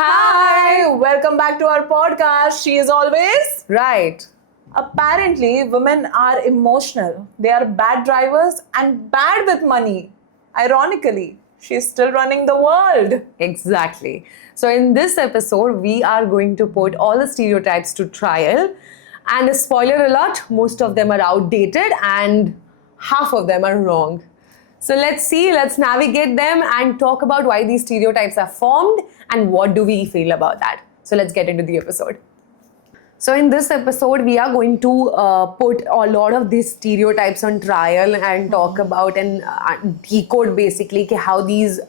Hi, welcome back to our podcast. She is always Right. Apparently, women are emotional. They are bad drivers and bad with money. Ironically, she's still running the world. Exactly. So, in this episode, we are going to put all the stereotypes to trial. And a spoiler alert, most of them are outdated and half of them are wrong. So, let's navigate them and talk about why these stereotypes are formed and what do we feel about that. So, let's get into the episode. So in this episode, we are going to put a lot of these stereotypes on trial and talk about and decode basically how these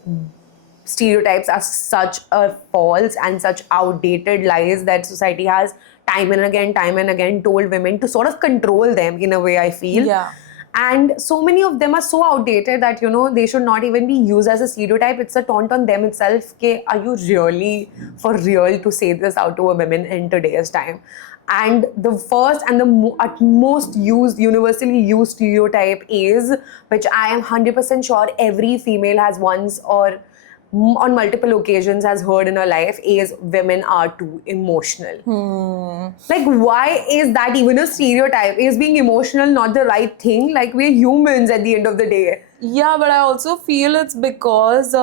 stereotypes are such a false and such outdated lies that society has time and again told women to sort of control them in a way, I feel. Yeah. And so many of them are so outdated that, they should not even be used as a stereotype. It's a taunt on them itself. Are you really for real to say this out to a woman in today's time? And the first and the at most used, universally used stereotype is, which I am 100% sure every female has once or on multiple occasions has heard in her life, is women are too emotional. Like, why is that even a stereotype? Is being emotional not the right thing? Like, we're humans at the end of the day. Yeah, but I also feel it's because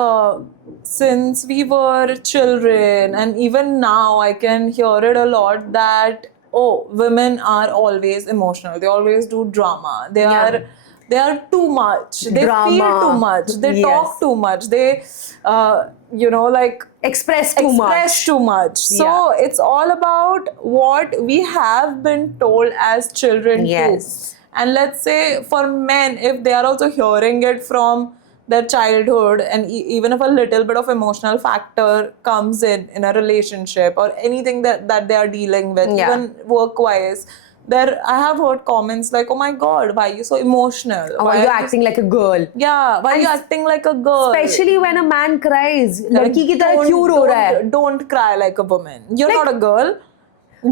since we were children, and even now, I can hear it a lot that, oh, women are always emotional. They always do drama. They are too much. They Drama. feel too much. They Yes. talk too much. They, like Express too express too much. So it's all about what we have been told as children Yes. too. And let's say for men, if they are also hearing it from their childhood, and even if a little bit of emotional factor comes in a relationship or anything that they are dealing with, Yeah. even work-wise, there I have heard comments like, "Oh my God, why are you so emotional? Or Why you're are you acting like a girl. yeah, why are you acting like a girl? Especially when a man cries. Like, लड़की की तरह क्यों रो रहा है? don't cry like a woman. You're Like, not a girl.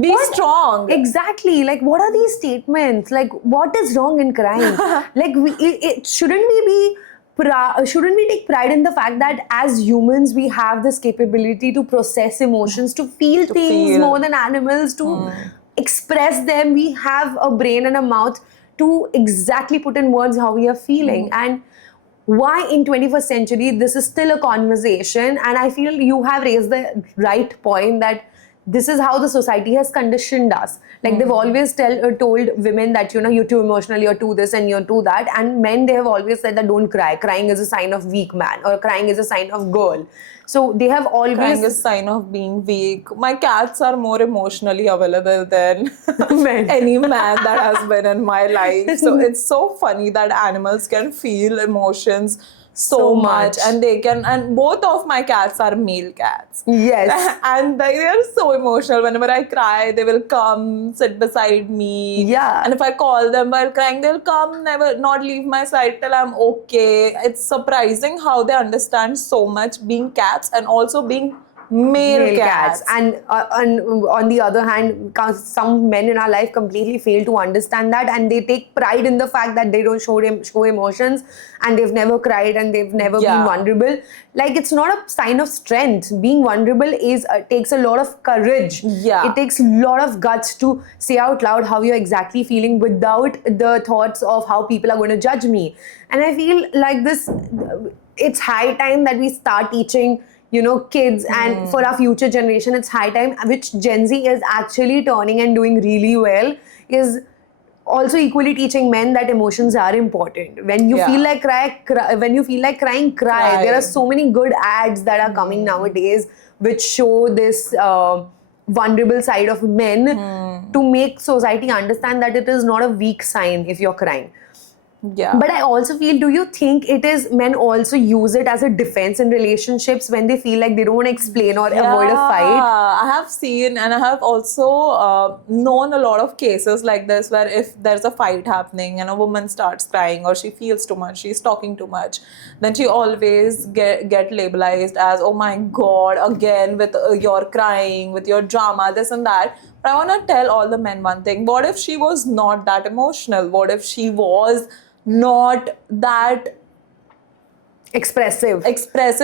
Be strong. Exactly. Like, what are these statements? Like, what is wrong in crying? Like, shouldn't we take pride in the fact that as humans we have this capability to process emotions, to feel things feel. more than animals, to express them. We have a brain and a mouth to exactly put in words how we are feeling. And why in 21st century this is still a conversation? And I feel you have raised the right point that this is how the society has conditioned us. Like, they've always told women that, you're too emotional, you're too this and you're too that. And men, they have always said that don't cry. Crying is a sign of weak man, or crying is a sign of girl. So they have always... Crying is a sign of being weak. My cats are more emotionally available than any man that has been in my life. So it's so funny that animals can feel emotions so much, and they can, and both of my cats are male cats. Yes. And they are so emotional. Whenever I cry, they will come sit beside me. Yeah. And if I call them while crying, they'll come, never not leave my side till I'm okay. It's surprising how they understand so much being cats and also being male cats. And on the other hand, some men in our life completely fail to understand that, and they take pride in the fact that they don't show emotions, and they've never cried and they've never been vulnerable. Like, it's not a sign of strength. Being vulnerable takes a lot of courage. Yeah. It takes a lot of guts to say out loud how you're exactly feeling without the thoughts of how people are going to judge me. And I feel like it's high time that we start teaching kids, and for our future generation, it's high time, which Gen Z is actually turning and doing really well, is also equally teaching men that emotions are important. When you feel like when you feel like crying, cry. There are so many good ads that are coming nowadays which show this vulnerable side of men to make society understand that it is not a weak sign if you're crying. Yeah. But I also feel, do you think it is men also use it as a defense in relationships when they feel like they don't want to explain or avoid a fight? I have seen, and I have also known a lot of cases like this where if there's a fight happening and a woman starts crying or she feels too much, she's talking too much, then she always get labelized as, oh my God, again with your crying, with your drama, this and that. But I want to tell all the men one thing. What if she was not that emotional? What if she was not that expressive.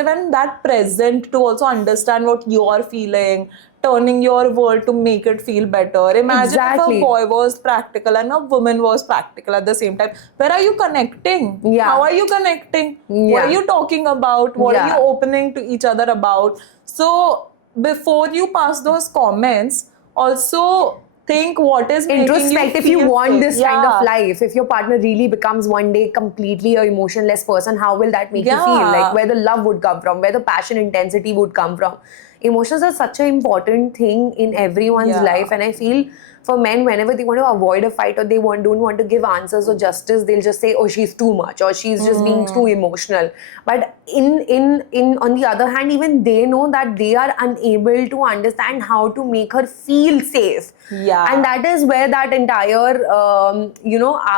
And that present to also understand what you're feeling, turning your world to make it feel better. Imagine if a Exactly. boy was practical and a woman was practical at the same time. Where are you connecting? Yeah. How are you connecting? What are Yeah. you talking about? What are you Yeah. opening to each other about? So before you pass those comments, also think what is making you Introspect if you feel want safe. this kind of life. If your partner really becomes one day completely a emotionless person, how will that make you feel? Like, where the love would come from, where the passion intensity would come from. Emotions are such an important thing in everyone's Yeah. life, and I feel for men, whenever they want to avoid a fight or they don't want to give answers or justice, they'll just say, oh, she's too much, or she's just being too emotional. But in on the other hand, even they know that they are unable to understand how to make her feel safe. Yeah. And that is where that entire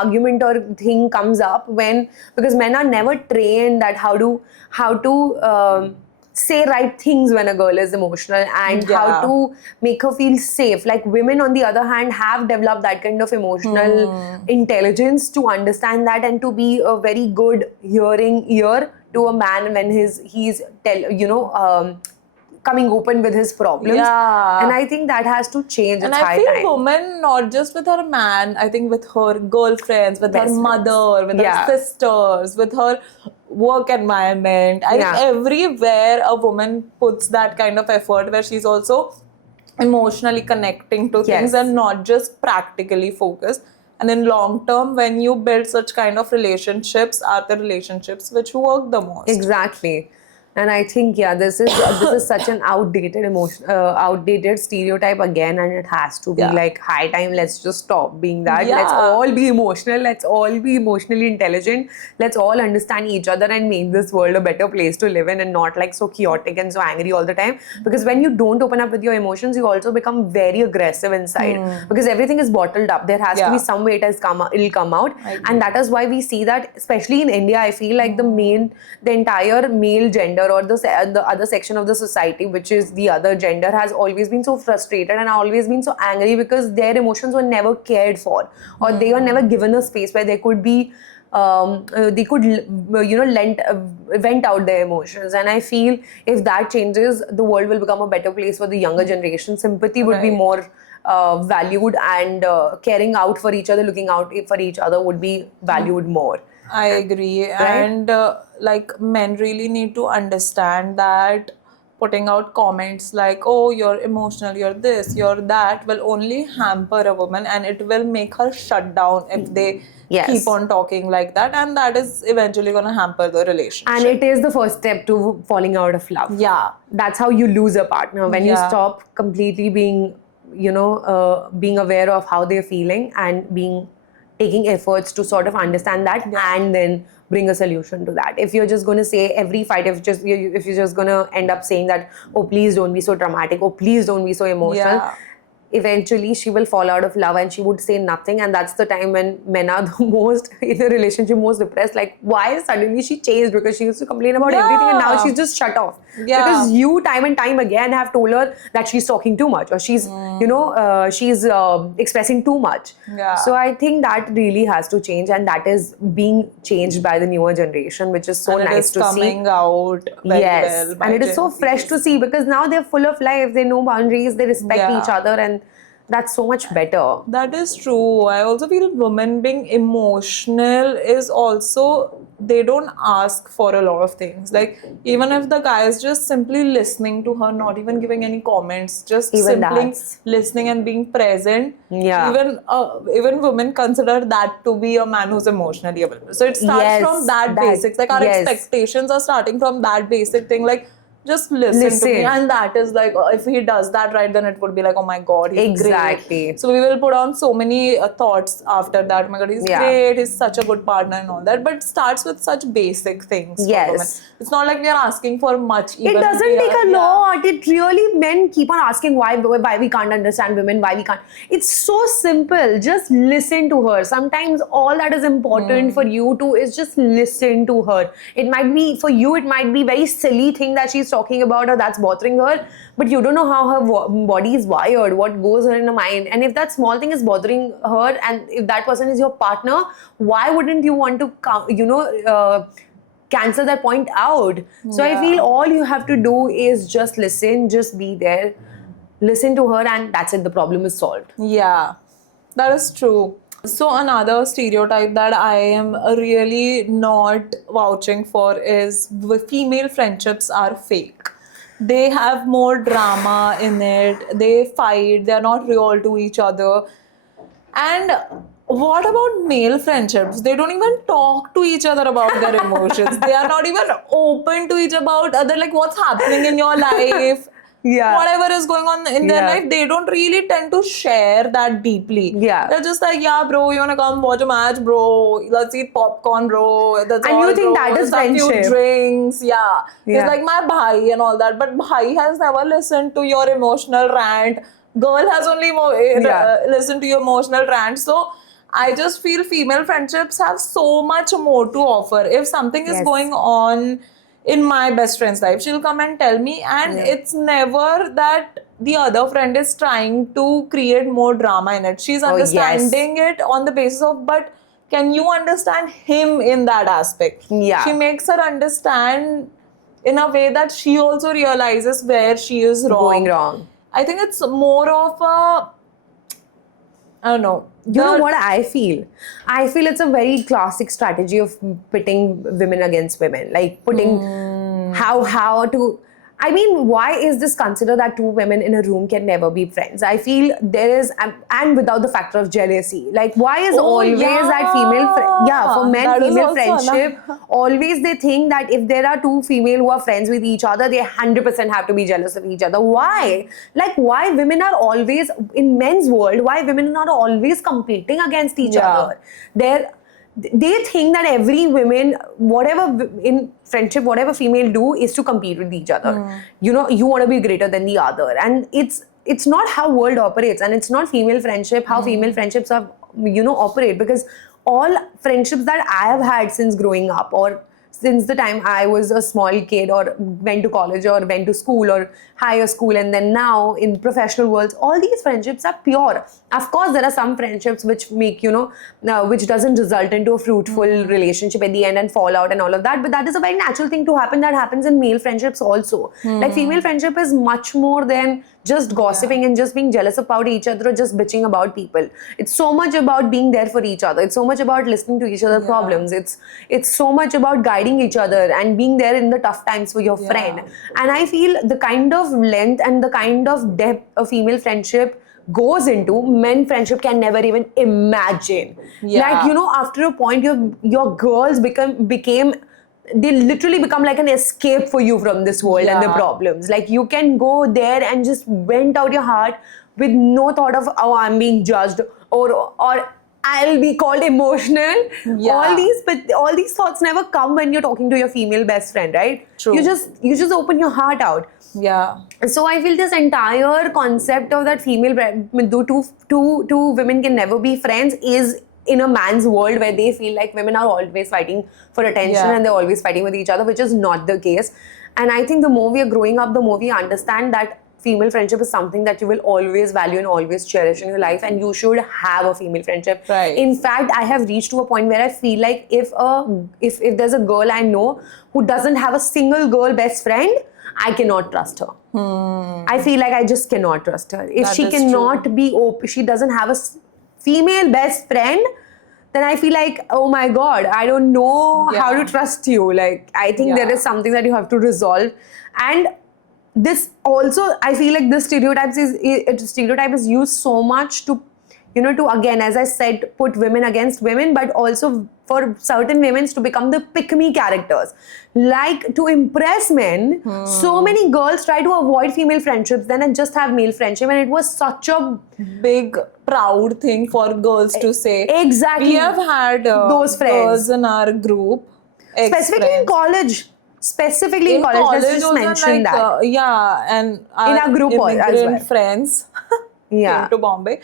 argument or thing comes up, because men are never trained that how to say right things when a girl is emotional, and how Yeah. to make her feel safe. Like, women on the other hand have developed that kind of emotional intelligence to understand that, and to be a very good hearing ear to a man when he's coming open with his problems. Yeah. And I think that has to change. And It's I high feel time. women, not just with her man, I think with her girlfriends, with Best her friends. mother, with Yeah. her sisters, with her work environment. I think Yeah. everywhere a woman puts that kind of effort where she's also emotionally connecting to things Yes. and not just practically focused. And in long term, when you build such kind of relationships, are the relationships which work the most. Exactly. And I think, yeah, this is such an outdated stereotype again, and it has to be Yeah. like high time. Let's just stop being that. Yeah. Let's all be emotional. Let's all be emotionally intelligent. Let's all understand each other and make this world a better place to live in, and not like so chaotic and so angry all the time. Because when you don't open up with your emotions, you also become very aggressive inside. Because everything is bottled up. There has to be Yeah. some way it'll come out, I agree. and that is why we see that, especially in India. I feel like the entire male gender, or the other section of the society, which is the other gender, has always been so frustrated and always been so angry, because their emotions were never cared for, or they were never given a space where they could be vent out their emotions. And I feel if that changes, the world will become a better place for the younger generation. Sympathy would be Right. more valued, and caring out for each other, looking out for each other would be valued more. I agree. And like, men really need to understand that putting out comments like, oh, you're emotional, you're this, you're that, will only hamper a woman, and it will make her shut down if they Yes. keep on talking like that. And that is eventually going to hamper the relationship. And it is the first step to falling out of love. Yeah. That's how you lose a partner, when you Yeah. stop completely being being aware of how they're feeling, and taking efforts to sort of understand that, and then bring a solution to that. If you're just going to say every fight, if you're just going to end up saying that, oh, please don't be so dramatic, oh, please don't be so emotional, Yeah. eventually she will fall out of love and she would say nothing. And that's the time when men are the most, in the relationship, most depressed. Like, why suddenly she changed? Because she used to complain about everything, and now she's just shut off. Yeah. Because you time and time again have told her that she's talking too much, or she's she's expressing too much. Yeah. So I think that really has to change, and that is being changed by the newer generation, which is so And it nice is to see. coming out very Yes, well by and it is so Gen fresh Zs. to see, because now they're full of life, they know boundaries, they respect Yeah. each other, and that's so much better. That is true. I also feel women being emotional is also, they don't ask for a lot of things. Like, even if the guy is just simply listening to her, not even giving any comments, just Even simply that's- listening and being present. Yeah. Even women consider that to be a man who's emotionally available. So it starts Yes, from that basics. Like, our yes. expectations are starting from that basic thing. Like, just listen to me, Listen. and that is like, if he does that right, then it would be like, oh my god, he's Exactly. great. So we will put on so many thoughts after that. Oh my god, he's Yeah. great, he's such a good partner and all that. But it starts with such basic things. Yes. For women. It's not like we are asking for much. It Even doesn't we take are- a yeah. lot. It really, men keep on asking why we can't understand women, why we can't. It's so simple. Just listen to her. Sometimes all that is important for you to is just listen to her. It might be, for you, it might be very silly thing that she's talking about, or that's bothering her, but you don't know how her body is wired, what goes her in the mind. And if that small thing is bothering her, and if that person is your partner, why wouldn't you want to cancel that point out. So I Yeah. feel all you have to do is just listen, just be there, listen to her, and that's it. The problem is solved. Yeah, that is true. So another stereotype that I am really not vouching for is female friendships are fake. They have more drama in it. They fight. They are not real to each other. And what about male friendships? They don't even talk to each other about their emotions. They are not even open to each about other, like what's happening in your life. Yeah. Whatever is going on in their Yeah. life, they don't really tend to share that deeply. Yeah. They're just like, yeah, bro, you wanna come watch a match, bro? Let's eat popcorn, bro. That's And all, you think bro. that is Some few friendship. drinks, yeah. He's Yeah. like my bhai and all that, but bhai has never listened to your emotional rant. Girl has only listened to your emotional rant. So I just feel female friendships have so much more to offer. If something is Yes. going on in my best friend's life, she'll come and tell me, and Yeah. it's never that the other friend is trying to create more drama in it. She's Oh, yes. understanding it on the basis of, but can you understand him in that aspect? Yeah. She makes her understand in a way that she also realizes where she is Going wrong. I think it's more of a, I don't know. You know what I feel? I feel it's a very classic strategy of pitting women against women. Like putting how to. I mean, why is this considered that two women in a room can never be friends? I feel there is, and without the factor of jealousy. Like, why is always that female, for men, That is female also friendship, always they think that if there are two female who are friends with each other, they 100% have to be jealous of each other. Why? Like, why women are always, in men's world, why women are always competing against each other? They think that every women, whatever in friendship, whatever female do is to compete with each other. You know, you want to be greater than the other, and it's not how world operates, and it's not female friendship how female friendships are, operate, because all friendships that I have had since growing up, or since the time I was a small kid or went to college or went to school or higher school, and then now in professional worlds, all these friendships are pure. Of course, there are some friendships which make, which doesn't result into a fruitful relationship at the end and fallout and all of that. But that is a very natural thing to happen. That happens in male friendships also. Like female friendship is much more than just gossiping and just being jealous about each other or just bitching about people. It's so much about being there for each other. It's so much about listening to each other's problems. It's so much about guiding each other and being there in the tough times for your friend. And I feel the kind of length and the kind of depth a female friendship goes into, men friendship can never even imagine. Like, after a point your girls became they literally become like an escape for you from this world and the problems. Like, you can go there and just vent out your heart with no thought of, oh, I'm being judged, or I'll be called emotional. All these thoughts never come when you're talking to your female best friend, right? True. You just open your heart out. Yeah. So I feel this entire concept of that two women can never be friends is in a man's world where they feel like women are always fighting for attention and they're always fighting with each other, which is not the case. And I think the more we are growing up, the more we understand that female friendship is something that you will always value and always cherish in your life, and you should have a female friendship. Right. In fact, I have reached to a point where I feel like if there's a girl I know who doesn't have a single girl best friend, I cannot trust her. I feel like I just cannot trust her. If she cannot be open, she doesn't have a female best friend, then I feel like, oh my God, I don't know how to trust you. Like, I think there is something that you have to resolve. And this also, I feel like this stereotype is used so much to, to, again, as I said, put women against women, but also for certain women to become the pick-me characters. Like, to impress men, so many girls try to avoid female friendships then and just have male friendship, and it was such a big, proud thing for girls to say. Exactly. We have had those friends girls in our group. Specifically in college. Let's just mention that. And in our group as well. friends came to Bombay.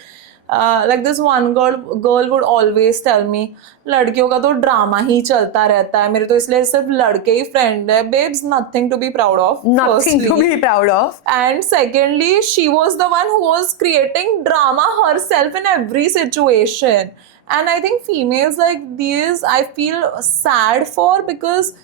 Like this one girl would always tell me, लड़कियों का तो drama ही चलता रहता है, मेरे तो इसलिए सिर्फ लड़के ही फ्रेंड है. Babes, nothing to be proud of. Nothing to be proud of. And secondly, she was the one who was creating drama herself in every situation. And I think females like these, I feel sad for, because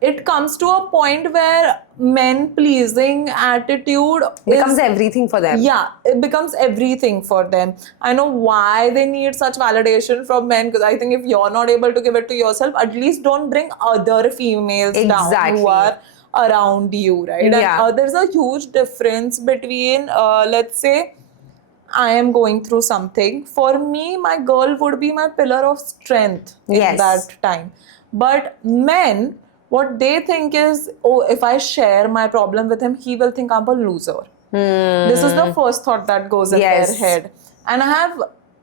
it comes to a point where men pleasing attitude becomes everything for them. Yeah, it becomes everything for them. I know why they need such validation from men, because I think if you're not able to give it to yourself, at least don't bring other females down who Exactly. are around you, right? Yeah. And there's a huge difference between, let's say, I am going through something. For me, my girl would be my pillar of strength in Yes. that time. But men, what they think is, oh, if I share my problem with him, he will think I'm a loser. This is the first thought that goes in Yes. their head. And I have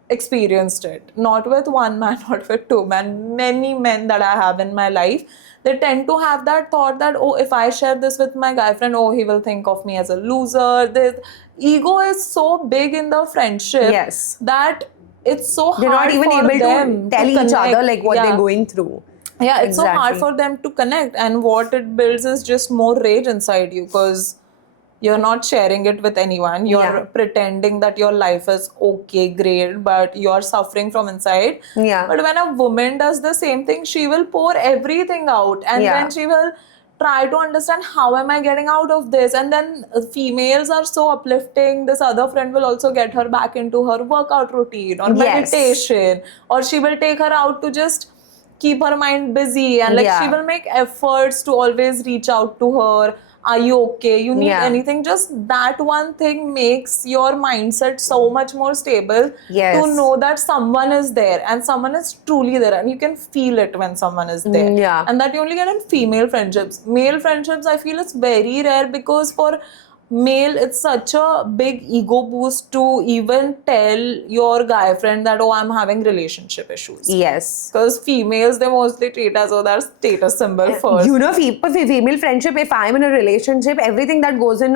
experienced it. Not with one man, not with two men. Many men that I have in my life, they tend to have that thought that, oh, if I share this with my guy friend, oh, he will think of me as a loser. This ego is so big in the friendship Yes. that it's so They're hard not even for able them to tell each other connect. like what they're going through. Yeah, it's so hard Exactly. for them to connect, and what it builds is just more rage inside you, because you're not sharing it with anyone. You're Yeah. pretending that your life is okay, great, but you're suffering from inside. Yeah. But when a woman does the same thing, she will pour everything out, and Yeah. then she will try to understand, how am I getting out of this? And then females are so uplifting. This other friend will also get her back into her workout routine or Yes. meditation, or she will take her out to just keep her mind busy, and like Yeah. she will make efforts to always reach out to her. Are you okay? You need Yeah. anything? Just that one thing makes your mindset so much more stable. Yes. To know that someone is there, and someone is truly there, and you can feel it when someone is there. Yeah. And that you only get in female friendships. Male friendships, I feel it's very rare, because for male, it's such a big ego boost to even tell your guy friend that, oh, I'm having relationship issues. Yes. Because females, they mostly treat as, oh, that status symbol first. You know, female friendship, if I'm in a relationship, everything that goes on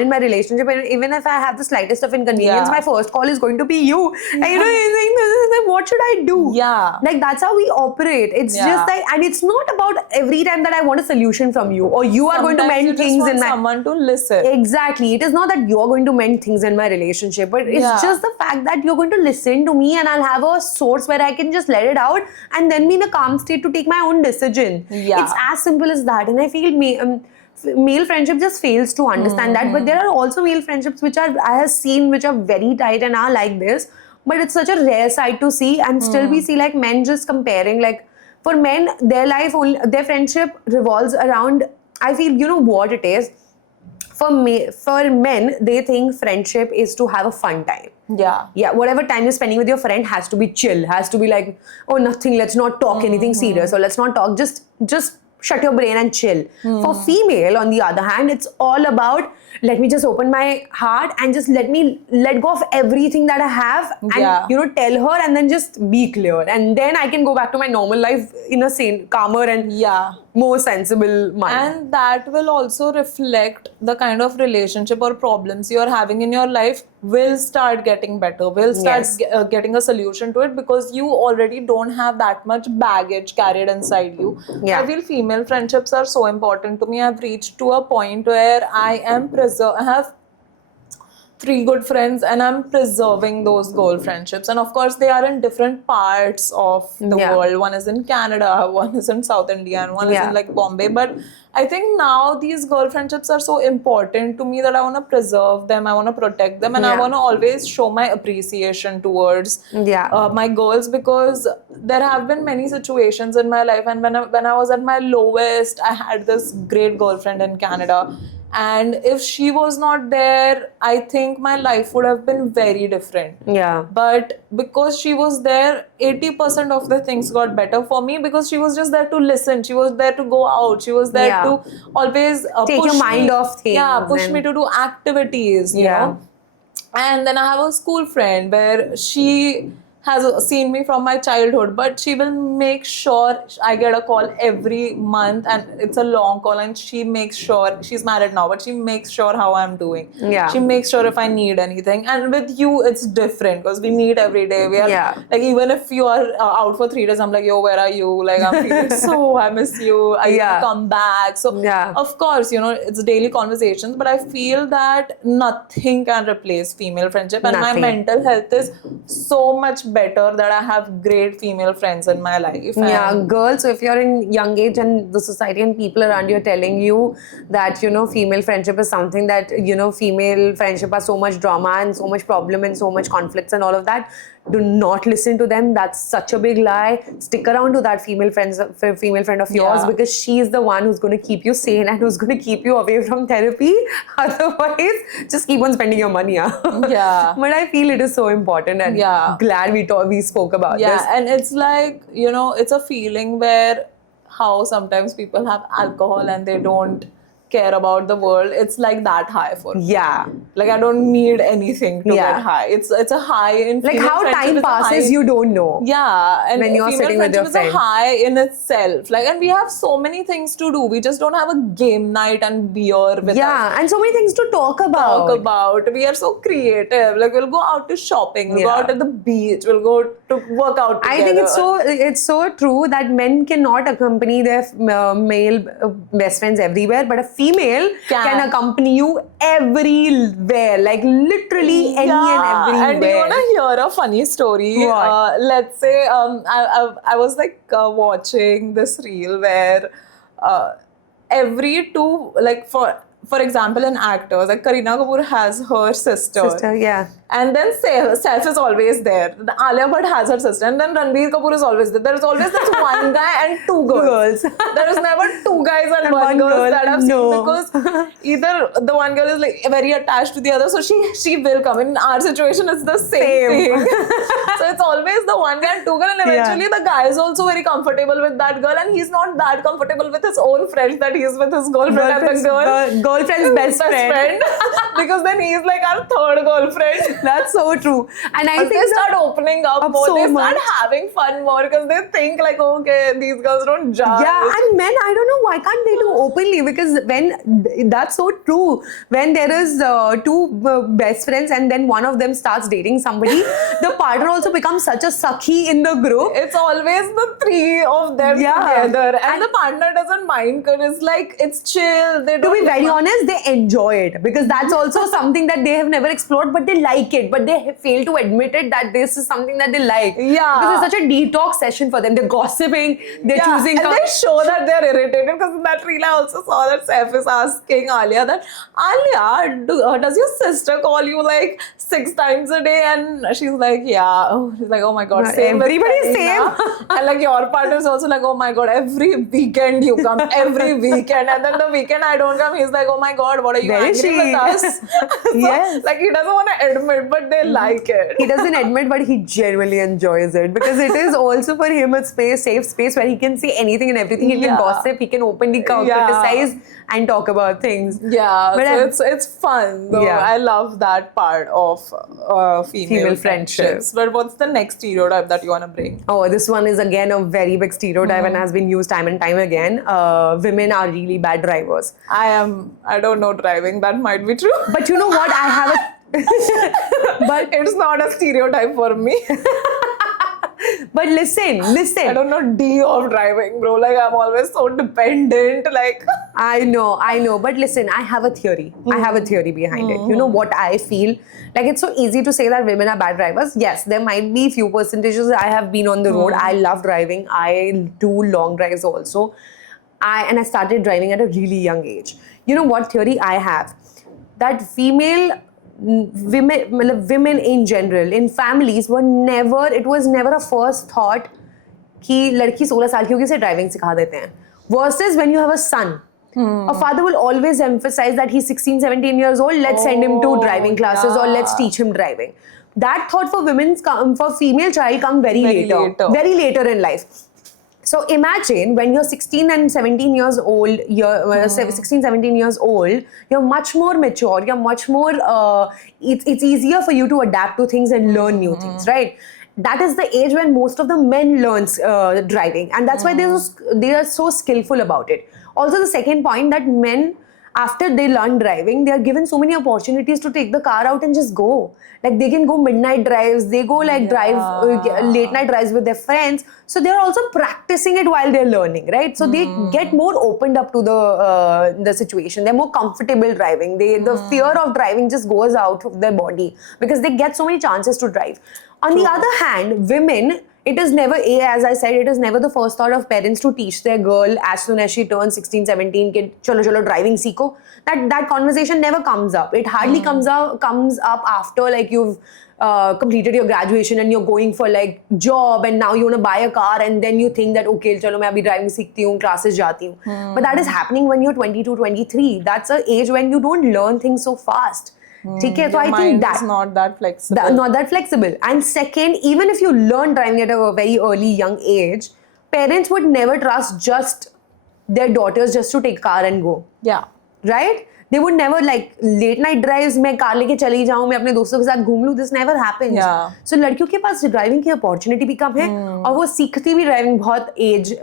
in my relationship, and even if I have the slightest of inconvenience, Yeah. my first call is going to be you. And you know, you're saying, what should I do? Yeah. Like, that's how we operate. It's Yeah. just like, and it's not about every time that I want a solution from you, or you are going to Sometimes you mend just things want in my... someone to listen. Exactly. It is not that you're going to mend things in my relationship, but it's Yeah. just the fact that you're going to listen to me, and I'll have a source where I can just let it out and then be in a calm state to take my own decision. Yeah. It's as simple as that. And I feel male friendship just fails to understand that. But there are also male friendships which I have seen which are very tight and are like this. But it's such a rare sight to see, and still we see like men just comparing. Like, for men, their life, their friendship revolves around, I feel, you know what it is. For men, they think friendship is to have a fun time. Yeah. Yeah, whatever time you're spending with your friend has to be chill, has to be like, oh, nothing, let's not talk anything serious, or let's not talk, just shut your brain and chill. For female, on the other hand, it's all about, let me just open my heart and just let go of everything that I have, and Yeah. tell her, and then just be clear, and then I can go back to my normal life in a sane, calmer and Yeah. more sensible mind. And that will also reflect the kind of relationship or problems you're having in your life will start getting better, will start Yes. getting a solution to it, because you already don't have that much baggage carried inside you. Yeah. I feel female friendships are so important to me. I've reached to a point where I have 3 good friends, and I'm preserving those goal friendships. And of course, they are in different parts of the Yeah. world. One is in Canada, one is in South India, and one is Yeah. in like Bombay. But I think now these girl friendships are so important to me that I want to preserve them, I want to protect them, and I Yeah. want to always show my appreciation towards Yeah. my girls, because there have been many situations in my life, and when I was at my lowest, I had this great girlfriend in Canada. And if she was not there, I think my life would have been very different. Yeah. But because she was there, 80% of the things got better for me, because she was just there to listen. She was there to go out. She was there Yeah. to always Take push your mind me, off things Yeah, push and- me to do activities, you Yeah. know. And then I have a school friend where she has seen me from my childhood, but she will make sure I get a call every month, and it's a long call, and she makes sure, she's married now, but she makes sure how I'm doing. Yeah. She makes sure if I need anything. And with you, it's different, because we meet every day. We are Yeah. like, even if you are out for 3 days, I'm like, yo, where are you? Like, I'm feeling so, I miss you. I Yeah. come back. So Yeah. of course, it's daily conversations, but I feel that nothing can replace female friendship, and Nothing. my mental health is so much better that I have great female friends in my life. Yeah, And girls, so if you're in young age and the society and people around you are telling you that, female friendship is something that, female friendship has so much drama and so much problem and so much conflicts and all of that, do not listen to them. That's such a big lie. Stick around to that female friend of yours, Yeah. because she's the one who's going to keep you sane and who's going to keep you away from therapy. Otherwise, just keep on spending your money. Yeah. But I feel it is so important, and glad we spoke about this. And it's like, it's a feeling where how sometimes people have alcohol and they don't care about the world. It's like that high for me. Yeah. Like I don't need anything to get high. It's a high in like female how friendship time is a passes, high- you don't know. Yeah, and when you're female sitting with your friendship is friend. a high in itself. Like, and we have so many things to do. We just don't have a game night and beer with us. And so many things to talk about. We are so creative. Like we'll go out to shopping. We'll go out at the beach. We'll go to work out together. I think it's so true that men cannot accompany their male best friends everywhere, but a female can accompany you everywhere, like literally any and everywhere. And do you want to hear a funny story? What? Let's say I was like watching this reel where every two, like for example, in actors, like Kareena Kapoor has her sister. Yeah. And then Saif is always there. Alia Bhatt has her sister. And then Ranbir Kapoor is always there. There is always this one guy and two girls. There is never two guys and one girl that I've seen, because either the one girl is like very attached to the other, so she will come. In our situation, it's the same thing. So it's always the one guy and two girls, and eventually the guy is also very comfortable with that girl, and he's not that comfortable with his own friends that he's with his girlfriend and the girlfriend's best friend. Because then he's like our third girlfriend. That's so true. And I think they start opening up more. So they start much. having fun more because they think like, okay, these girls don't judge. Yeah, and men, I don't know why can't they do openly, because when that's so true. When there is two best friends and then one of them starts dating somebody, the partner also becomes such a Sakshi in the group. It's always the three of them together, and the partner doesn't mind because it's like it's chill. They don't. To be very honest, they enjoy it, because that's also something that they have never explored, but they like it, but they fail to admit it that this is something that they like. Yeah. Because it's such a detox session for them. They're gossiping, they're choosing. And they show that they're irritated, because in that reel I also saw that Saif is asking Alia that, Alia, does your sister call you like 6 times a day? And she's like, yeah. She's like, oh my god, same. Everybody's same. And like your partner is also like, oh my god, every weekend you come, every weekend. And then the weekend I don't come, he's like, oh my god, what are you angry with us? Yes. Like he doesn't want to admit, but they like it. He doesn't admit, but he genuinely enjoys it, because it is also for him a safe space where he can say anything and everything. He can gossip, he can openly criticize and talk about things. Yeah, but so it's fun though. I love that part of female friendships. But what's the next stereotype that you want to bring? Oh, this one is again a very big stereotype and has been used time and time again. Women are really bad drivers. I don't know driving. That might be true. But you know what? I have a but it's not a stereotype for me. But listen. I don't know D of driving, bro. Like I'm always so dependent. Like I know. But listen, I have a theory. I have a theory behind it. You know what I feel? Like it's so easy to say that women are bad drivers. Yes, there might be few percentages. I have been on the road. I love driving. I do long drives also. I started driving at a really young age. You know what theory I have? That women in general, in families, it was never a first thought कि लड़की 16 साल की होगी इसे driving सिखा देते हैं. Versus when you have a son, a father will always emphasize that he's 16, 17 years old, let's send him to driving classes or let's teach him driving. That thought for female child come very later in life. So imagine when you're 16 and 17 years old, you're much more mature, you're much more, it's easier for you to adapt to things and learn new things, right? That is the age when most of the men learns driving, and that's why they are so skillful about it. Also, the second point that men after they learn driving, they are given so many opportunities to take the car out and just go. Like they can go midnight drives, they go like drive late night drives with their friends. So they're also practicing it while they're learning, right? So they get more opened up to the situation. They're more comfortable driving. The fear of driving just goes out of their body because they get so many chances to drive. On the other hand, women, it is never, as I said, it is never the first thought of parents to teach their girl as soon as she turns 16, 17, kid, chalo chalo driving seeko. That conversation never comes up. It hardly comes up after like you've completed your graduation and you're going for like job and now you want to buy a car and then you think that okay, chalo main abhi driving seekhti hu, classes jati hu. But that is happening when you're 22, 23. That's an age when you don't learn things so fast. Okay, so I think that's not that flexible. Not that flexible. And second, even if you learn driving at a very early young age, parents would never trust just their daughters just to take car and go. Yeah. Right? They would never like late night drives, मैं car लेके चली जाऊँ, मैं अपने दोस्तों के साथ घूम लूँ. This never happens. Yeah. So लड़कियों के पास ड्राइविंग की अपॉर्चुनिटी भी कम है और वो सीखती भी ड्राइविंग बहुत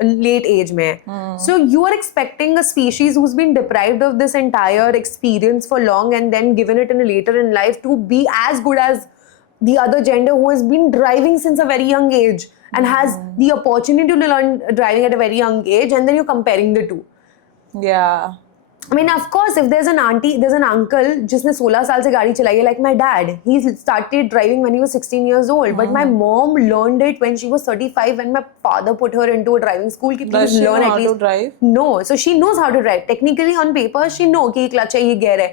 लेट एज में है. So you are expecting a species who's been deprived of this entire experience for long and then given it in a later in life to be as good as the other gender who has been driving since a very young age and has the opportunity to learn driving at a very young age, and then you're comparing the two. Yeah. I mean, of course, if there's an uncle जिसने 16 साल से गाड़ी चलाई है, like my dad, he started driving when he was 16 years old. But my mom learned it when she was 35 when my father put her into a driving school. Does she know how to drive? No, so she knows how to drive. Technically, on paper, she knows कि ये clutch है, ये gear है.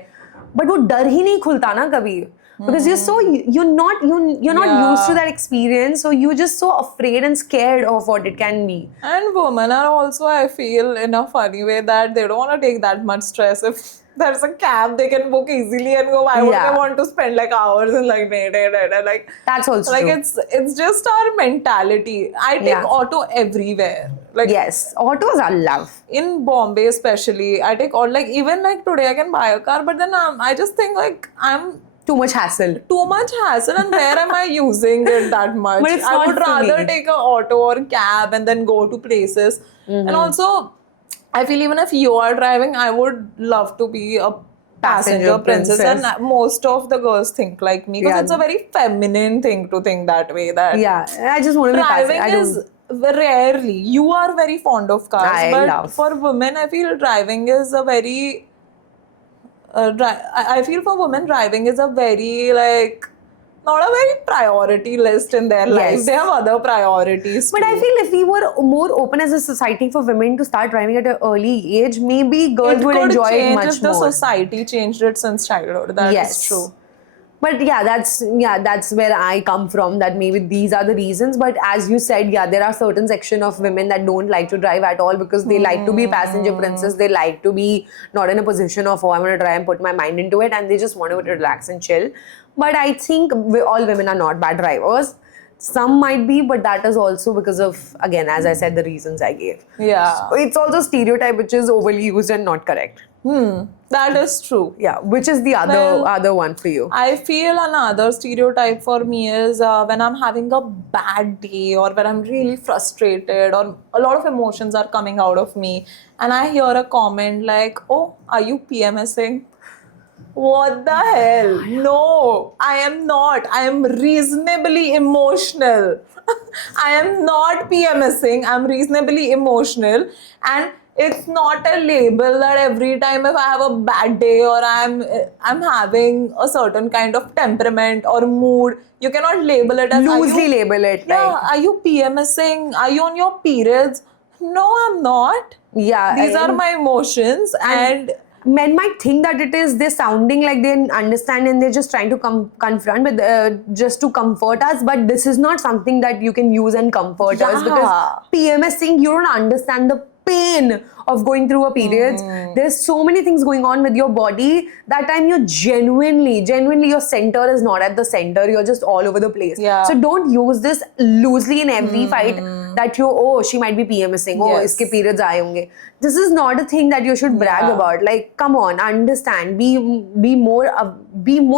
But वो डर ही नहीं खुलता ना कभी. Because you're not used to that experience, so you're just so afraid and scared of what it can be. And women are also, I feel, in a funny way that they don't want to take that much stress. If there's a cab, they can book easily and go. Why would they want to spend like hours and like like that's also like true. it's just our mentality. I take auto everywhere. Like yes, autos are love. In Bombay especially, I take auto. Like even like today, I can buy a car, but then I just think like I'm too much hassle, and where am I using it that much? But it's I would rather me. take an auto or cab and then go to places. And also, I feel even if you are driving, I would love to be a passenger princess. And most of the girls think like me because it's a very feminine thing to think that way. That I just want to be driving is rarely. You are very fond of cars, but for women, I feel driving is a very I feel for women driving is a very like not a very priority list in their life. They have other priorities but too. I feel if we were more open as a society for women to start driving at an early age, maybe girls would enjoy it much if the society changed it since childhood. That is true. But that's where I come from, that maybe these are the reasons. But as you said, there are certain section of women that don't like to drive at all because they like to be passenger princess. They like to be not in a position of, oh, I'm going to try and put my mind into it, and they just want to relax and chill. But I think all women are not bad drivers. Some might be, but that is also because of, again, as I said, the reasons I gave. Yeah. So it's also stereotype which is overly used and not correct. That is true. Yeah, which is the other one for you? I feel another stereotype for me is when I'm having a bad day or when I'm really frustrated or a lot of emotions are coming out of me and I hear a comment like, oh, are you PMSing? What the hell? No, I am not. I am reasonably emotional. I am not PMSing. I'm reasonably emotional. And it's not a label that every time if I have a bad day or I'm having a certain kind of temperament or mood, you cannot label it as loosely label it. Yeah, are you PMSing? Are you on your periods? No, I'm not. Yeah, these are my emotions and men might think that it is they're sounding like they understand and they're just trying to confront with just to comfort us, but this is not something that you can use and comfort us because PMSing, you don't understand the pain of going through a period. There's so many things going on with your body. That time you're genuinely your center is not at the center. You're just all over the place. Yeah. So don't use this loosely in every fight that she might be PMSing. Oh, iske periods aaye honge. This is not a thing that you should brag about. Like, come on, understand. Be more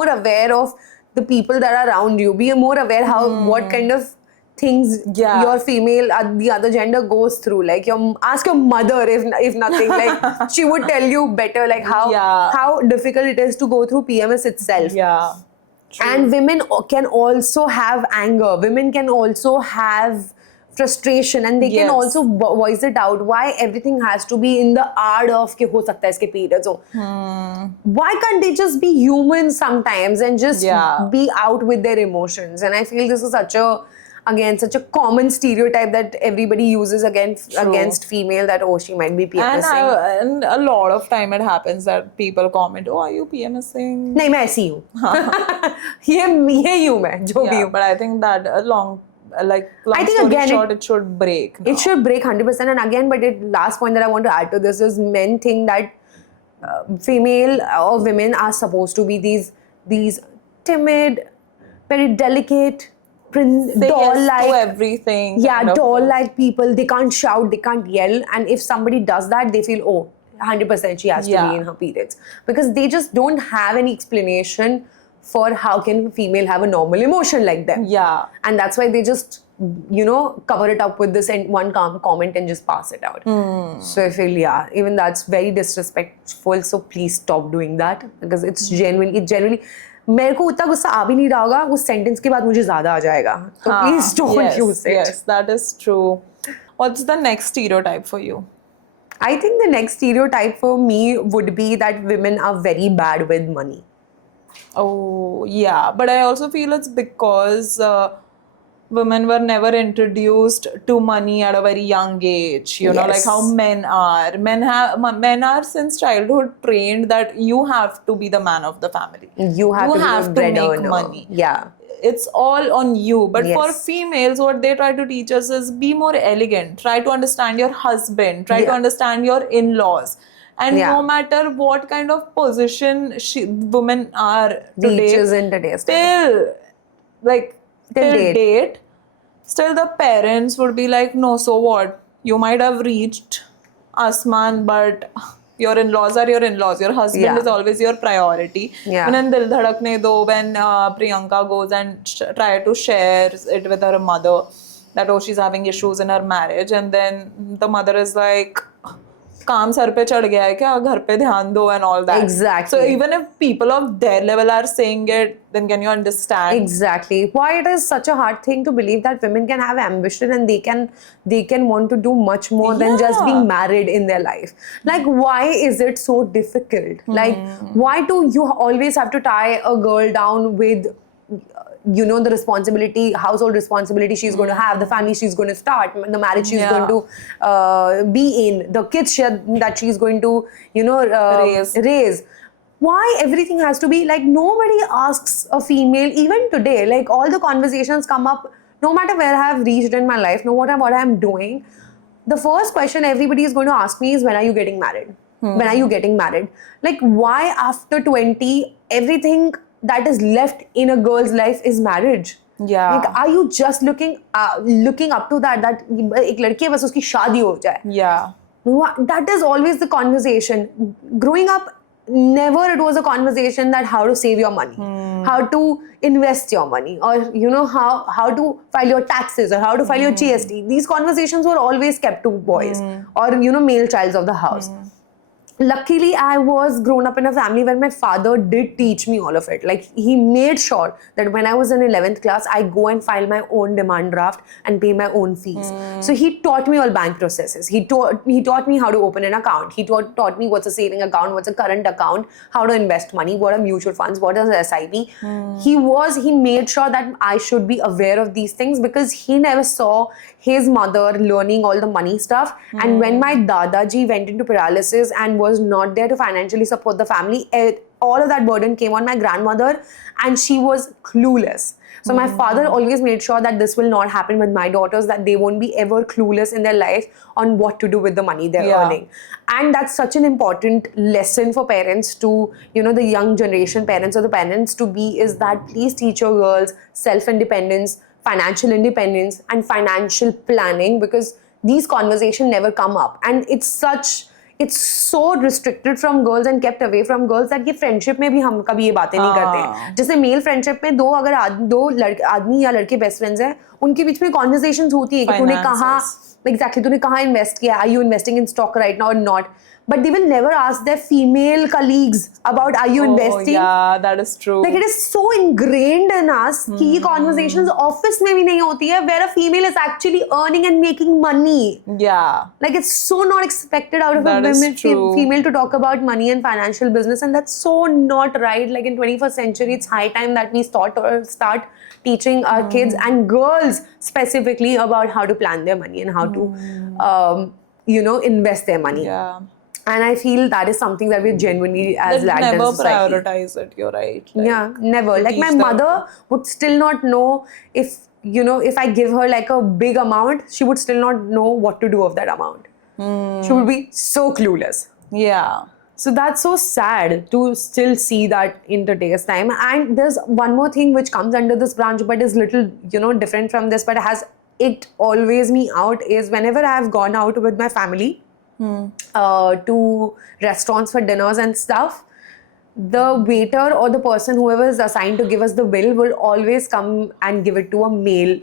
aware of the people that are around you. Be more aware what kind of things Yeah. your female, the other gender goes through. Like ask your mother if nothing. Like she would tell you better, like Yeah. how difficult it is to go through PMS itself. Yeah. True. And women can also have anger. Women can also have frustration, and they can Yes. also voice it out. Why everything has to be in the art of कि हो सकता है इसके periods हो. Why can't they just be human sometimes and just Yeah. be out with their emotions? And I feel this is such a common stereotype that everybody uses against female, that oh, she might be PMSing. And a lot of time it happens that people comment, oh, are you PMSing? नहीं, मैं ऐसी हूँ. ये हूँ मैं, जो भी Yeah, हूँ. but I think that long I think story again short, it should break. It should break 100%. And again, but last point that I want to add to this is men think that female or women are supposed to be these timid, very delicate, Say yes to doll-like. everything. Yeah, kind of. doll-like people. They can't shout, they can't yell. And if somebody does that, they feel, oh, 100% she has to Yeah. be in her periods. Because they just don't have any explanation for how can a female have a normal emotion like them. Yeah. And that's why they just, cover it up with this one comment and just pass it out. So I feel, yeah, even that's very disrespectful. So please stop doing that, because it's genuinely मेरे को उतना गुस्सा आ भी नहीं रहा होगा, उस sentence के बाद मुझे ज्यादा आ जाएगा. So please don't use it. Yes, that is true. What's the next stereotype for you? I think the next stereotype for me would be that women are very bad with money. Oh, yeah. But I also feel it's because women were never introduced to money at a very young age. You know, like Yes. how men are. Men are since childhood trained that you have to be the man of the family. You have to be the bread make earner. money. Yeah. It's all on you. But for Yes. females, what they try to teach us is be more elegant. Try to understand your husband. Try to Yeah. understand your in-laws. And Yeah. no matter what kind of position women are today, Reaches in today's time. till date. date, still the parents would be like, no, so what? You might have reached Asman, but your in-laws are your in-laws. Your husband Yeah. is always your priority. Yeah. And in Dil Dhadakne Do, when Priyanka goes and try to share it with her mother, that oh, she's having issues in her marriage, and then the mother is like, काम sir पे चढ़ गया है क्या, घर पे ध्यान दो and all that. Exactly. So even if people of their level are saying it, then can you understand? Exactly. Why it is such a hard thing to believe that women can have ambition and they can want to do much more than just Yeah. being married in their life. Like, why is it so difficult? Like, why do you always have to tie a girl down with the responsibility, household responsibility she's going to have, the family she's going to start, the marriage she's Yeah. going to be in, the kids that she's going to, raise. Why everything has to be like, nobody asks a female, even today, like all the conversations come up, no matter where I have reached in my life, no matter what I'm doing, the first question everybody is going to ask me is, when are you getting married? When are you getting married? Like, why after 20, everything that is left in a girl's life is marriage? Yeah. Like, are you just looking up to that एक लड़की है बस उसकी शादी हो जाए? Yeah. That is always the conversation. Growing up, never it was a conversation that how to save your money, how to invest your money, or how to file your taxes, or how to file your GST. These conversations were always kept to boys or male childs of the house. Luckily, I was grown up in a family where my father did teach me all of it. Like, he made sure that when I was in 11th class, I go and file my own demand draft and pay my own fees. So he taught me all bank processes. He taught me how to open an account. He taught me what's a saving account, what's a current account, how to invest money, what are mutual funds, what is an SIP. He made sure that I should be aware of these things, because he never saw his mother learning all the money stuff. And when my Dadaji went into paralysis and was not there to financially support the family, all of that burden came on my grandmother, and she was clueless. So my father always made sure that this will not happen with my daughters, that they won't be ever clueless in their life on what to do with the money they're earning. And that's such an important lesson for parents to, the young generation parents or the parents to be, is that please teach your girls self-independence, financial independence, and financial planning, because these conversations never come up. And it's it's so restricted from girls and kept away from girls that ये friendship में भी हम कभी ये बातें नहीं करते हैं. जैसे male friendship में अगर दो आदमी या लड़के best friends हैं, उनके बीच में conversations होती है कि तूने कहाँ exactly तूने कहाँ invest किया, are you investing in stock right now or not? But they will never ask their female colleagues about are you investing. Yeah, that is true. Like it is so ingrained in us कि ये conversations office में भी नहीं होती है where a female is actually earning and making money. Yeah. Like it's so not expected out of a female to talk about money and financial business, and that's so not right. Like in 21st century, it's high time that we start teaching our kids and girls specifically about how to plan their money and how to invest their money. Yeah. And I feel that is something that we genuinely as lagged in society. Never prioritize it, you're right. Like, yeah, never. Like my mother would still not know if I give her like a big amount, she would still not know what to do of that amount. She would be so clueless. Yeah. So that's so sad to still see that in today's time. And there's one more thing which comes under this branch but is little, different from this, but has it always me out, is whenever I have gone out with my family, to restaurants for dinners and stuff, the waiter or the person whoever is assigned to give us the bill will always come and give it to a male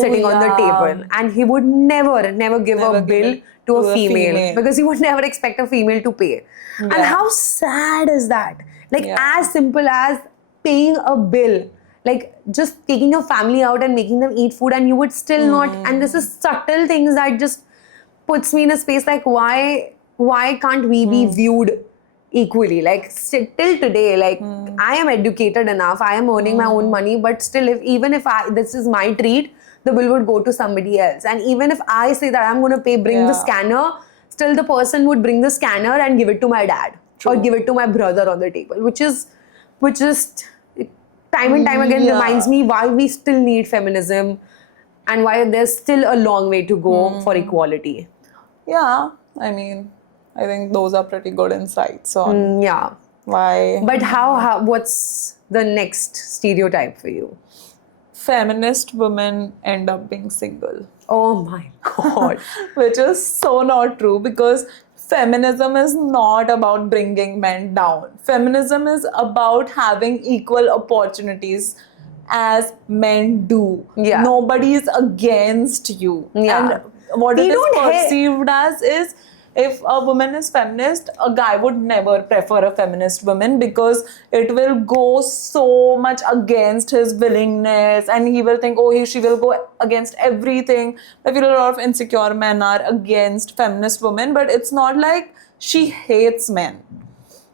sitting on the table, and he would never give a bill to a female because he would never expect a female to pay. And how sad is that? Like as simple as paying a bill, like just taking your family out and making them eat food, and you would still not. And this is subtle things that just puts me in a space like why can't we be viewed equally? Like till today, like I am educated enough, I am earning my own money, but still even if this is my treat, the bill would go to somebody else. And even if I say that I'm going to pay, bring the scanner, still the person would bring the scanner and give it to my dad or give it to my brother on the table, which just time and time again reminds me why we still need feminism and why there's still a long way to go for equality. Yeah, I mean, I think those are pretty good insights on why. But what's the next stereotype for you? Feminist women end up being single. Oh my God. Which is so not true, because feminism is not about bringing men down. Feminism is about having equal opportunities as men do. Yeah. Nobody is against you. Yeah. And what it is perceived as is, if a woman is feminist, a guy would never prefer a feminist woman because it will go so much against his willingness, and he will think, she will go against everything. I feel a lot of insecure men are against feminist women, but it's not like she hates men.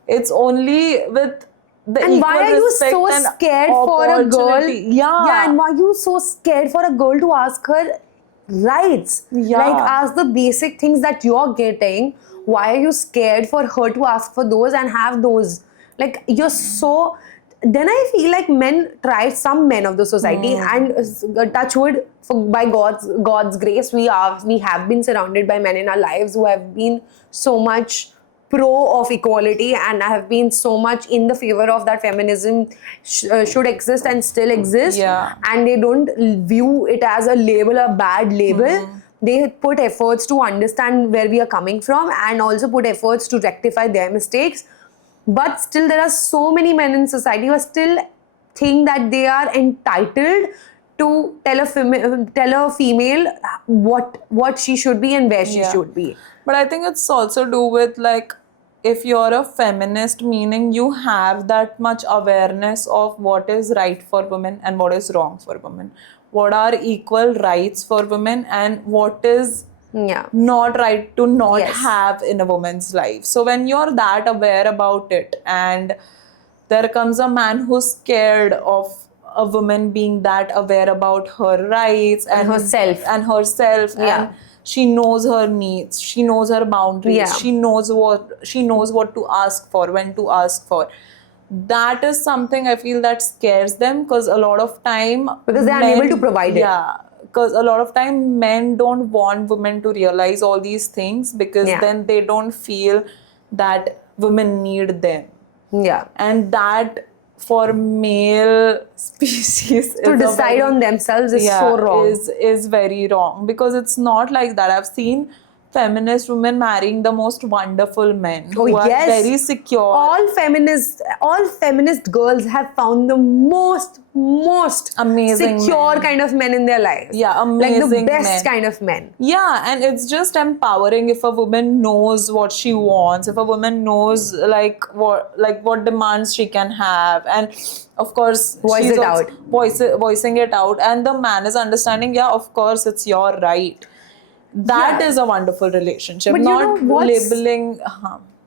It's only with the and why are you so scared for a girl? Yeah, and why are you so scared for a girl to ask her rights? Like ask the basic things that you're getting. Why are you scared for her to ask for those and have those? Like you're so. Then I feel like some men of the society, and touch wood, by God's grace, we have been surrounded by men in our lives who have been so much pro of equality and have been so much in the favor of that feminism should exist and still exist. And they don't view it as a label, a bad label. They put efforts to understand where we are coming from and also put efforts to rectify their mistakes. But still there are so many men in society who still think that they are entitled to tell a female what she should be and where she should be. But I think it's also do with, like, if you're a feminist, meaning you have that much awareness of what is right for women and what is wrong for women. What are equal rights for women and what is not right to not have in a woman's life. So when you're that aware about it, and there comes a man who's scared of a woman being that aware about her rights and herself and she knows her needs, she knows her boundaries, she knows what to ask for, when to ask for. That is something I feel that scares them, because a lot of time because they are unable to provide it. Because a lot of time men don't want women to realize all these things, because then they don't feel that women need them. And that for male species to decide on themselves is so wrong. Is very wrong, because it's not like that. I've seen feminist women marrying the most wonderful men who are yes. very secure. All feminist girls have found the most Amazing secure men. kind of men in their lives. Yeah, like the amazing best men. kind of men. Yeah, and it's just empowering if a woman knows what she wants, if a woman knows what demands she can have, and of course Voicing it out, and the man is understanding. Yeah, of course it's your right. That Yeah. is a wonderful relationship. But you know not what's- labeling.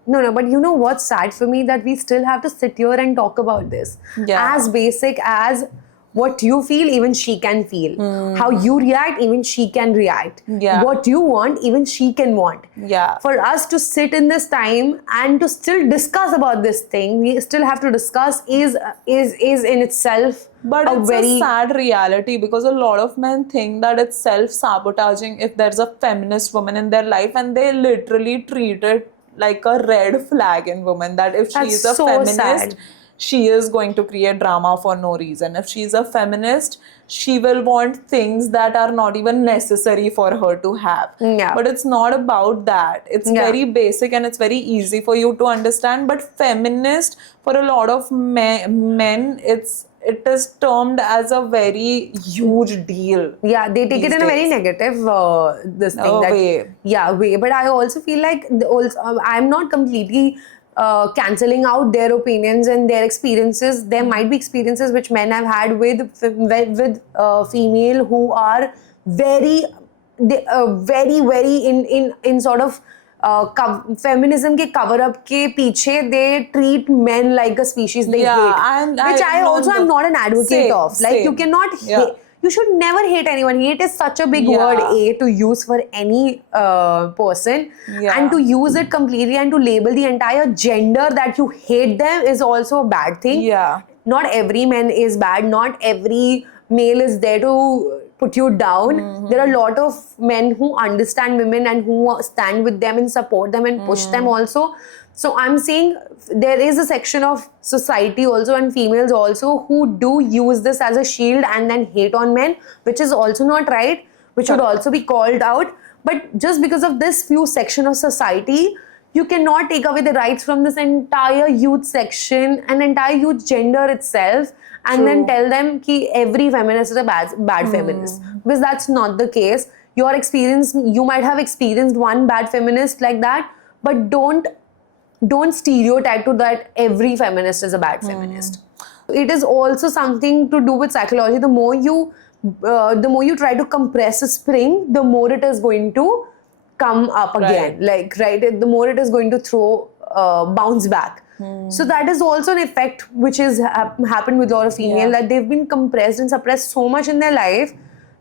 No, but you know what's sad for me? That we still have to sit here and talk about this. Yeah. As basic as what you feel, even she can feel. How you react, even she can react. Yeah. What you want, even she can want. Yeah. For us to sit in this time and to still discuss about this thing, we still have to discuss is in itself But it's a sad reality because a lot of men think that it's self-sabotaging if there's a feminist woman in their life, and they literally treat it like a red flag in women, that if she That's is a so feminist, sad. she is going to create drama for no reason. If she's a feminist, she will want things that are not even necessary for her to have. Yeah. But it's not about that. It's Yeah. very basic and it's very easy for you to understand. But feminist, for a lot of men, it is termed as a very huge deal. Yeah, they take these it in a very days. negative this thing. Way. Yeah, way. But I also feel like I'm not completely cancelling out their opinions and their experiences. There might be experiences which men have had with female who are very in sort of feminism के cover up के पीछे they treat men like a species they Yeah, hate, and which I also am not an advocate Same, of. Like you same. cannot Yeah. hate. You should never hate anyone. Hate is such a big Yeah. word to use for any person, Yeah. and to use it completely and to label the entire gender that you hate them is also a bad thing. Yeah. Not every man is bad. Not every male is there to put you down. There are a lot of men who understand women and who stand with them and support them and push them also. So I'm saying there is a section of society also and females also who do use this as a shield and then hate on men, which is also not right, which should also be called out. But just because of this few section of society, you cannot take away the rights from this entire youth section and entire youth gender itself, and then tell them that every feminist is a bad feminist, because that's not the case. You might have experienced one bad feminist like that, but don't stereotype to that every feminist is a bad feminist. It is also something to do with psychology. The more you try to compress a spring, the more it is going to come up again. The more it is going to bounce back. So that is also an effect which has happened with a lot of female, that they've been compressed and suppressed so much in their life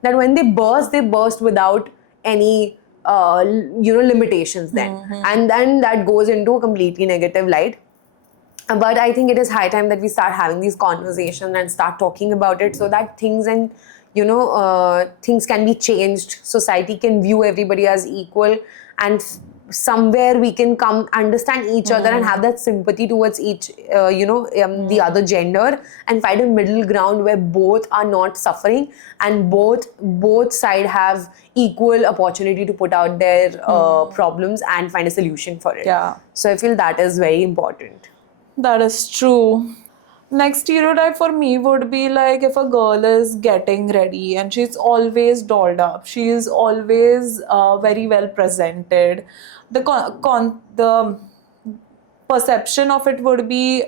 that when they burst without any limitations then. And then that goes into a completely negative light. But I think it is high time that we start having these conversations and start talking about it, so that things can be changed. Society can view everybody as equal, and somewhere we can come understand each other and have that sympathy towards each the other gender, and find a middle ground where both are not suffering and both side have equal opportunity to put out their problems and find a solution for it. Yeah. So I feel that is very important. That is true. Next stereotype for me would be like if a girl is getting ready and she's always dolled up, she is always very well presented. The perception of it would be,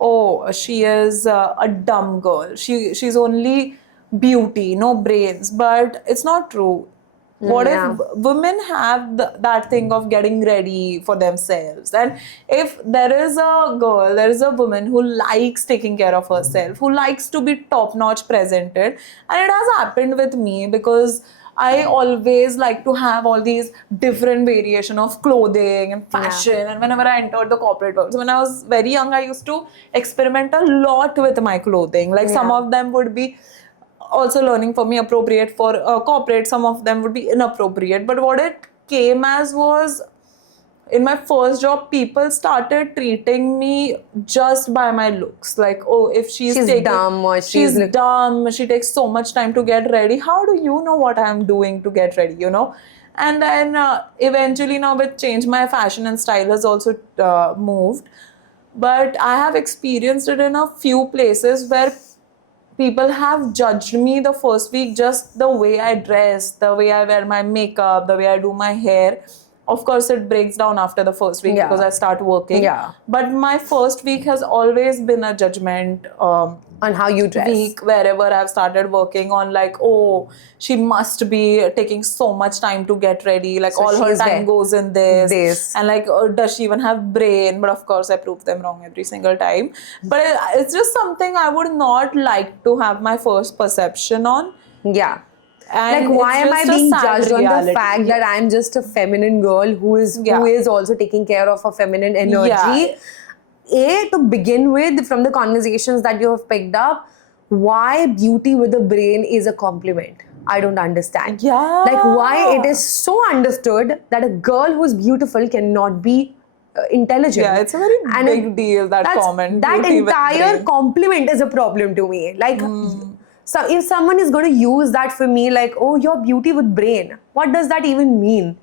oh, she is a dumb girl. She's only beauty, no brains. But it's not true. What if women have that thing of getting ready for themselves? And if there is a woman who likes taking care of herself, who likes to be top-notch presented, and it has happened with me because I always like to have all these different variation of clothing and fashion. And whenever I entered the corporate world, so when I was very young, I used to experiment a lot with my clothing. Like some of them would be also learning for me appropriate for corporate, some of them would be inappropriate. But what it came as was, in my first job, people started treating me just by my looks. Like, oh, if she's dumb or she's dumb, she takes so much time to get ready. How do you know what I'm doing to get ready, And then eventually now with change, my fashion and style has also moved. But I have experienced it in a few places where people have judged me the first week, just the way I dress, the way I wear my makeup, the way I do my hair. Of course, it breaks down after the first week Yeah. because I start working. Yeah. But my first week has always been a judgment On how you dress. week wherever I've started working on, like, oh, she must be taking so much time to get ready, like So all her she's time there. goes in this. This. And like, does she even have brain? But of course I prove them wrong every single time. But it's just something I would not like to have my first perception on. Yeah. And Like, why it's am I just a being sad judged on the reality. fact that I'm just a feminine girl who is also taking care of her feminine energy? To begin with, from the conversations that you have picked up, why beauty with a brain is a compliment. I don't understand. Yeah. Like, why it is so understood that a girl who's beautiful cannot be intelligent. Yeah, it's a very big deal, that comment. That beauty with entire brain. compliment is a problem to me. Like, so if someone is going to use that for me, like, oh, you're beauty with brain, what does that even mean?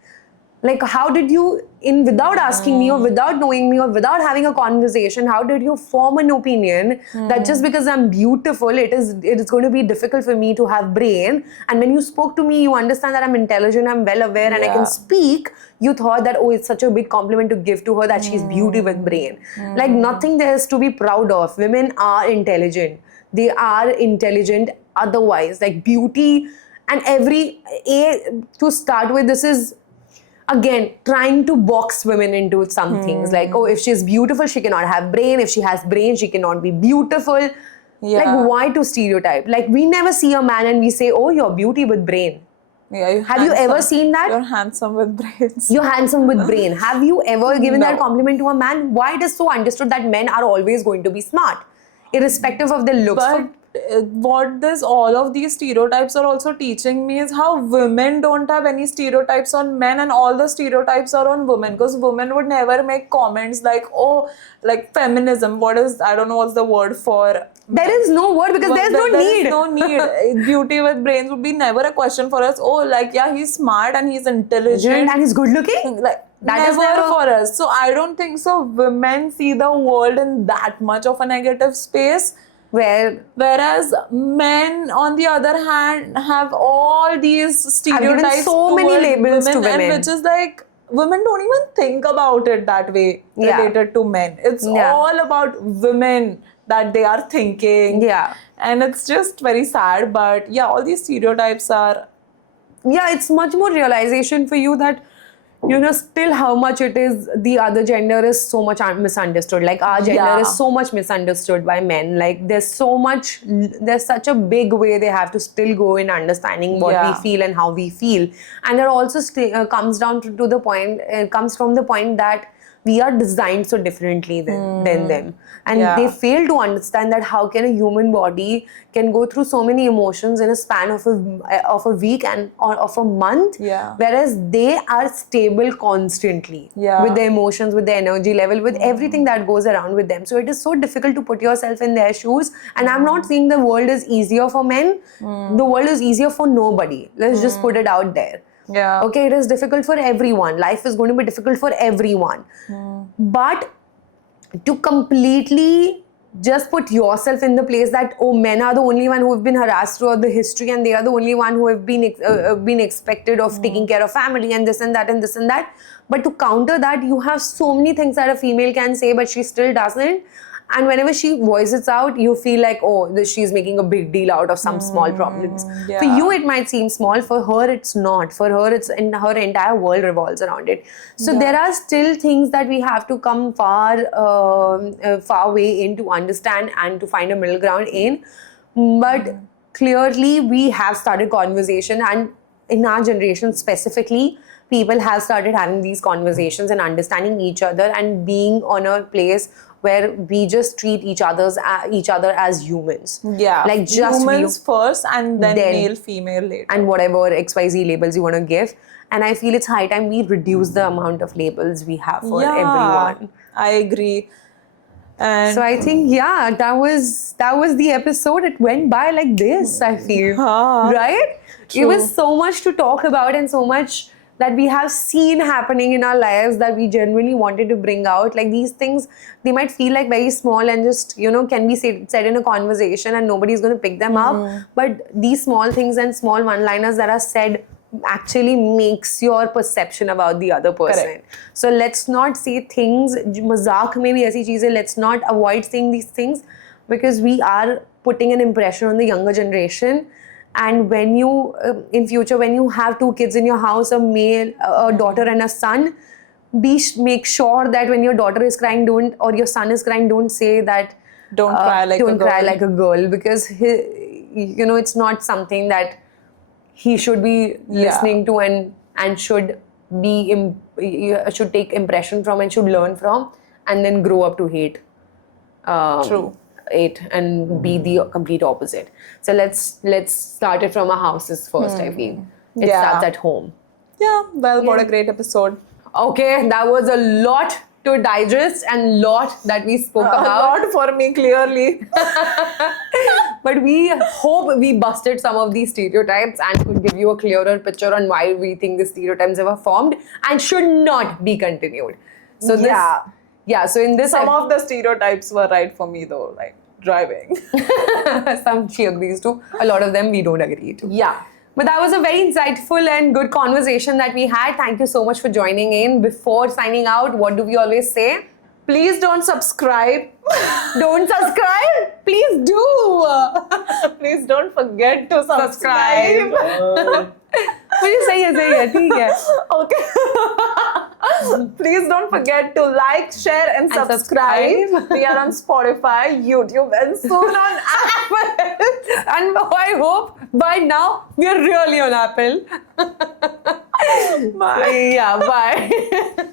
Like, how did you, without asking me or without knowing me or without having a conversation, how did you form an opinion that just because I'm beautiful, it is going to be difficult for me to have brain? And when you spoke to me, you understand that I'm intelligent, I'm well aware, and I can speak. You thought that, oh, it's such a big compliment to give to her that she's beauty with brain. Like, nothing there is to be proud of. Women are intelligent. They are intelligent otherwise. Like, beauty and to start with, this is again trying to box women into some things, like, oh, if she's beautiful she cannot have brain, if she has brain she cannot be beautiful. Like, why to stereotype? Like, we never see a man and we say, oh, you're beauty with brain. Have you ever seen that? You're handsome with brains. You're handsome with brain. Have you ever given that compliment to a man? Why it is so understood that men are always going to be smart, irrespective of their looks? But what all of these stereotypes are also teaching me is how women don't have any stereotypes on men, and all the stereotypes are on women, because women would never make comments like, oh, like feminism, I don't know what's the word for. There is no word, because there's no need. There is no need. Beauty with brains would be never a question for us. Oh, like, yeah, he's smart and he's intelligent and he's good looking. Like, that is never for us. So I don't think so. Women see the world in that much of a negative space. Whereas men, on the other hand, have all these stereotypes, so many labels to women, and which is like, women don't even think about it that way related to men. It's all about women that they are thinking. And it's just very sad. But yeah, all these stereotypes are... Yeah, it's much more realization for you that, you know, still how much it is, the other gender is so much misunderstood. Like, our gender is so much misunderstood by men. Like, there's such a big way they have to still go in understanding what we feel and how we feel. And it also comes down to the point, comes from the point that we are designed so differently than them. And they fail to understand that how can a human body can go through so many emotions in a span of a week or of a month, whereas they are stable constantly with their emotions, with their energy level, with everything that goes around with them. So it is so difficult to put yourself in their shoes. And I'm not saying the world is easier for men. The world is easier for nobody. Let's just put it out there. Okay, it is difficult for everyone. Life is going to be difficult for everyone. But to completely just put yourself in the place that, oh, men are the only one who have been harassed throughout the history, and they are the only one who have been expected of taking care of family and this and that and this and that. But to counter that, you have so many things that a female can say, but she still doesn't. And whenever she voices out, you feel like, oh, she's making a big deal out of some small problems. For you, it might seem small. For her, it's not. For her, it's in her entire world revolves around it. So there are still things that we have to come far way in to understand and to find a middle ground in. But clearly, we have started conversation, and in our generation specifically, people have started having these conversations and understanding each other and being on a place where we just treat each other as humans. Like, just humans first, and then male, female later. And whatever XYZ labels you want to give. And I feel it's high time we reduce the amount of labels we have for everyone. I agree. And so I think, that was the episode. It went by like this, I feel. Right? True. It was so much to talk about and so much that we have seen happening in our lives that we genuinely wanted to bring out. Like these things, they might feel like very small and just, can be said in a conversation and nobody's going to pick them up. But these small things and small one-liners that are said actually makes your perception about the other person. Correct. So let's not say things, mazak mein bhi aisi cheezein, let's not avoid saying these things, because we are putting an impression on the younger generation. And when you, in future, when you have 2 kids in your house, a daughter and a son, make sure that when your daughter is crying, or your son is crying, don't say that. Don't cry like a girl, because it's not something that he should be listening to and should take impression from and should learn from, and then grow up to hate. True. It and be the complete opposite. So let's start it from our houses first. I feel it starts at home. Yeah, well, what a great episode. Okay, that was a lot to digest and lot that we spoke about. A lot for me, clearly. But we hope we busted some of these stereotypes and could give you a clearer picture on why we think the stereotypes were formed and should not be continued. So so in this, some of the stereotypes were right for me though, like driving. some she agrees to. A lot of them we don't agree to. Yeah. But that was a very insightful and good conversation that we had. Thank you so much for joining in. Before signing out, what do we always say? Please don't subscribe. Don't subscribe? Please do. Please don't forget to subscribe. मुझे सही है ठीक है. Okay. Please don't forget to like, share and subscribe. We are on Spotify, YouTube and soon on Apple. And I hope by now we are really on Apple. Bye. Yeah, bye.